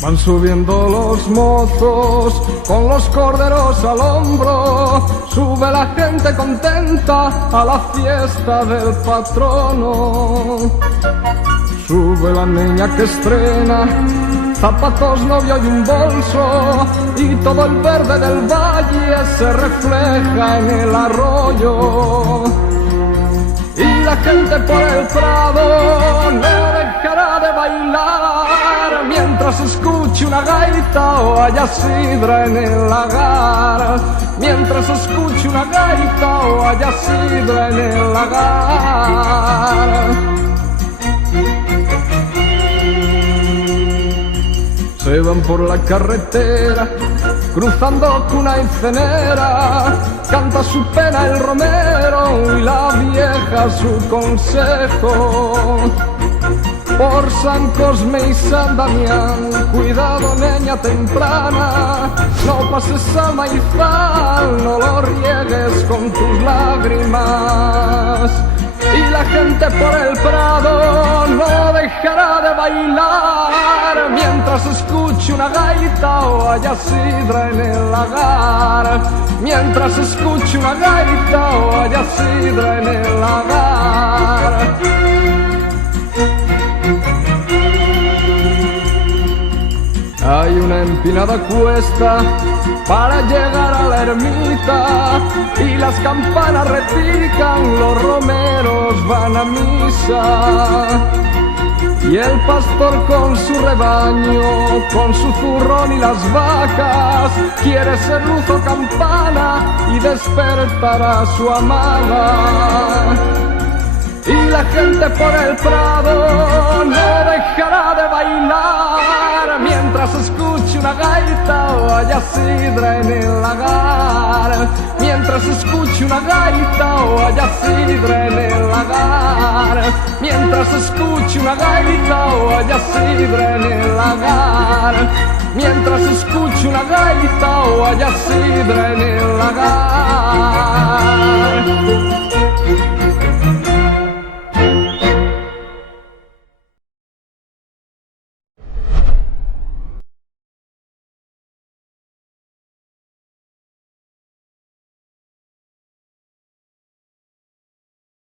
Van subiendo los mozos con los corderos al hombro, sube la gente contenta a la fiesta del patrono. Sube la niña que estrena zapatos, novio y un bolso, y todo el verde del valle se refleja en el arroyo. Y la gente por el prado no dejará de bailar mientras escuche una gaita o haya sidra en el lagar. Mientras escuche una gaita o haya sidra en el lagar. Se van por la carretera, cruzando cuna y cenera, canta su pena el romero y la vieja su consejo. Por San Cosme y San Damián, cuidado niña temprana, no pases al maizal, no lo riegues con tus lágrimas. Y la gente por el prado no dejará de bailar mientras escuche una gaita o haya sidra en el lagar. Mientras escuche una gaita o haya sidra en el lagar. Hay una empinada cuesta para llegar a la ermita y las campanas repican, los romeros van a misa. Y el pastor con su rebaño, con su zurrón y las vacas, quiere ser luz o campana y despertar a su amada. Y la gente por el prado no dejará de bailar mientras escuche una gaita o haya sidra en el lagar. Mientras escuche una gaita o haya sidra en el lagar. Mientras escuche una gaita o haya sidra en el lagar. Mientras escuche una gaita o haya sidra en el lagar.